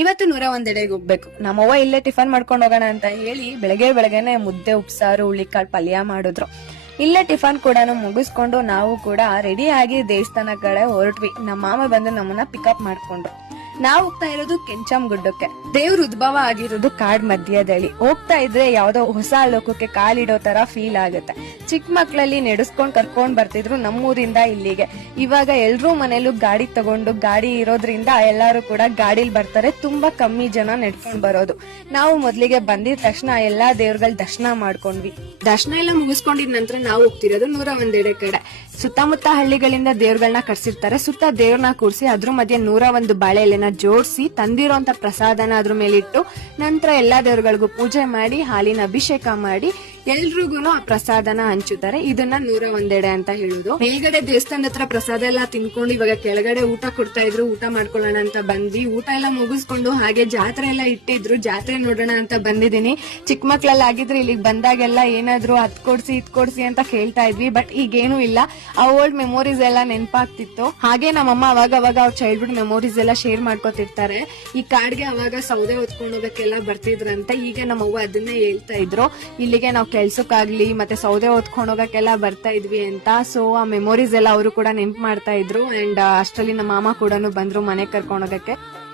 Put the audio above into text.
ಇವತ್ತು 101 ಹೋಗ್ಬೇಕು. ನಮ್ಮವ್ವ ಇಲ್ಲೇ ಟಿಫನ್ ಮಾಡ್ಕೊಂಡು ಹೋಗೋಣ ಅಂತ ಹೇಳಿ ಬೆಳಗ್ಗೆನೆ ಮುದ್ದೆ ಉಪ್ಸಾರು ಹುಳ್ಳಿಕಾಳು ಪಲ್ಯ ಮಾಡಿದ್ರು. ಇಲ್ಲೇ ಟಿಫನ್ ಕೂಡ ಮುಗಿಸ್ಕೊಂಡು ನಾವು ಕೂಡ ರೆಡಿ ಆಗಿ ದೇವಸ್ಥಾನ ಕಡೆ ಹೊರಟ್ವಿ. ನಮ್ಮ ಮಾಮ ಬಂದು ನಮ್ಮನ್ನ ಪಿಕಪ್ ಮಾಡ್ಕೊಂಡು ನಾವು ಹೋಗ್ತಾ ಇರೋದು ಕೆಂಚಮ್ ಗುಡ್ಡಕ್ಕೆ. ದೇವ್ರ ಉದ್ಭವ ಆಗಿರೋದು ಕಾಡ್ ಮಧ್ಯದಲ್ಲಿ. ಹೋಗ್ತಾ ಇದ್ರೆ ಯಾವ್ದೋ ಹೊಸ ಲೋಕಕ್ಕೆ ಕಾಲಿಡೋ ತರ ಫೀಲ್ ಆಗುತ್ತೆ. ಚಿಕ್ಕ ಮಕ್ಳಲ್ಲಿ ನಡೆಸ್ಕೊಂಡ್ ಕರ್ಕೊಂಡ್ ಬರ್ತಿದ್ರು ನಮ್ಮೂರಿಂದ ಇಲ್ಲಿಗೆ. ಇವಾಗ ಎಲ್ರೂ ಮನೇಲೂ ಗಾಡಿ ತಗೊಂಡು ಗಾಡಿ ಇರೋದ್ರಿಂದ ಎಲ್ಲಾರು ಕೂಡ ಗಾಡಿಲ್ ಬರ್ತಾರೆ. ತುಂಬಾ ಕಮ್ಮಿ ಜನ ನಡ್ಕೊಂಡ್ ಬರೋದು. ನಾವು ಮೊದ್ಲಿಗೆ ಬಂದಿದ ತಕ್ಷಣ ಎಲ್ಲಾ ದೇವ್ರಗಳ ದರ್ಶನ ಮಾಡ್ಕೊಂಡ್ವಿ. ದರ್ಶನ ಎಲ್ಲ ಮುಗಿಸ್ಕೊಂಡಿದ ನಂತರ ನಾವು ಹೋಗ್ತಿರೋದು 101 ಕಡೆ. ಸುತ್ತಮುತ್ತ ಹಳ್ಳಿಗಳಿಂದ ದೇವ್ರಗಳನ್ನ ಕರ್ಸಿರ್ತಾರೆ. ಸುತ್ತ ದೇವ್ರನ್ನ ಕೂರ್ಸಿ ಅದ್ರ ಮಧ್ಯೆ 101 ಬಾಳೆ ಎಲೆನ ಜೋಡಿಸಿ ತಂದಿರೋಂತ ಪ್ರಸಾದನ ಅದ್ರ ಮೇಲೆ ಇಟ್ಟು ನಂತರ ಎಲ್ಲಾ ದೇವ್ರಗಳಿಗೂ ಪೂಜೆ ಮಾಡಿ ಹಾಲಿನ ಅಭಿಷೇಕ ಮಾಡಿ ಎಲ್ರಿಗೂ ಆ ಪ್ರಸಾದನ ಹಂಚುತ್ತಾರೆ. ಇದನ್ನ 101 ಅಂತ ಹೇಳುದು. ಮೇಲ್ಗಡೆ ದೇವಸ್ಥಾನದ ಹತ್ರ ಪ್ರಸಾದ ಎಲ್ಲ ತಿನ್ಕೊಂಡು ಇವಾಗ ಕೆಳಗಡೆ ಊಟ ಕೊಡ್ತಾ ಇದ್ರು. ಊಟ ಮಾಡ್ಕೊಳ್ಳೋಣ ಅಂತ ಬಂದ್ವಿ. ಊಟ ಎಲ್ಲ ಮುಗಿಸ್ಕೊಂಡು ಹಾಗೆ ಜಾತ್ರೆ ಎಲ್ಲ ಇಟ್ಟಿದ್ರು. ಜಾತ್ರೆ ನೋಡೋಣ ಅಂತ ಬಂದಿದೀನಿ. ಚಿಕ್ಕ ಮಕ್ಳೆಲ್ಲ ಆಗಿದ್ರೆ ಇಲ್ಲಿಗೆ ಬಂದಾಗೆಲ್ಲ ಏನಾದ್ರು ಅದ್ ಕೊಡ್ಸಿ ಅಂತ ಕೇಳ್ತಾ ಇದ್ವಿ. ಬಟ್ ಈಗೇನು ಇಲ್ಲ. ಆ ಓಲ್ಡ್ ಮೆಮೊರೀಸ್ ಎಲ್ಲ ನೆನಪಾಗ್ತಿತ್ತು. ಹಾಗೆ ನಮ್ಮಮ್ಮ ಅವಾಗ ಅವ್ರ ಚೈಲ್ಡ್ಹುಡ್ ಮೆಮೊರೀಸ್ ಎಲ್ಲ ಶೇರ್ ಮಾಡ್ಕೊತಿರ್ತಾರೆ. ಈ ಕಾಡ್ಗೆ ಅವಾಗ ಸೌದೆ ಹೊತ್ಕೊಂಡು ಹೋಗಕ್ಕೆಲ್ಲ ಬರ್ತಿದ್ರಂತೆ. ಈಗ ನಮ್ಮವ್ವ ಅದನ್ನೇ ಹೇಳ್ತಾ ಇದ್ರು. ಇಲ್ಲಿಗೆ ನಾವು ಕೆಲ್ಸಕ್ಕಾಗ್ಲಿ ಮತ್ತೆ ಸೌದೆ ಹೊತ್ಕೊಂಡು ಹೋಗಕ್ಕೆಲ್ಲ ಬರ್ತಾ ಇದ್ವಿ ಅಂತ. ಸೊ ಆ ಮೆಮೊರೀಸ್ ಎಲ್ಲ ಅವರು ಕೂಡ ನೆನ್ಪು ಮಾಡ್ತಾ ಇದ್ರು. ಅಂಡ್ ಅಷ್ಟರಲ್ಲಿ ನಮ್ಮ ಮಾಮ ಕೂಡ ಬಂದ್ರು ಮನೆ ಕರ್ಕೊಂಡು ಹೋಗಕ್ಕೆ.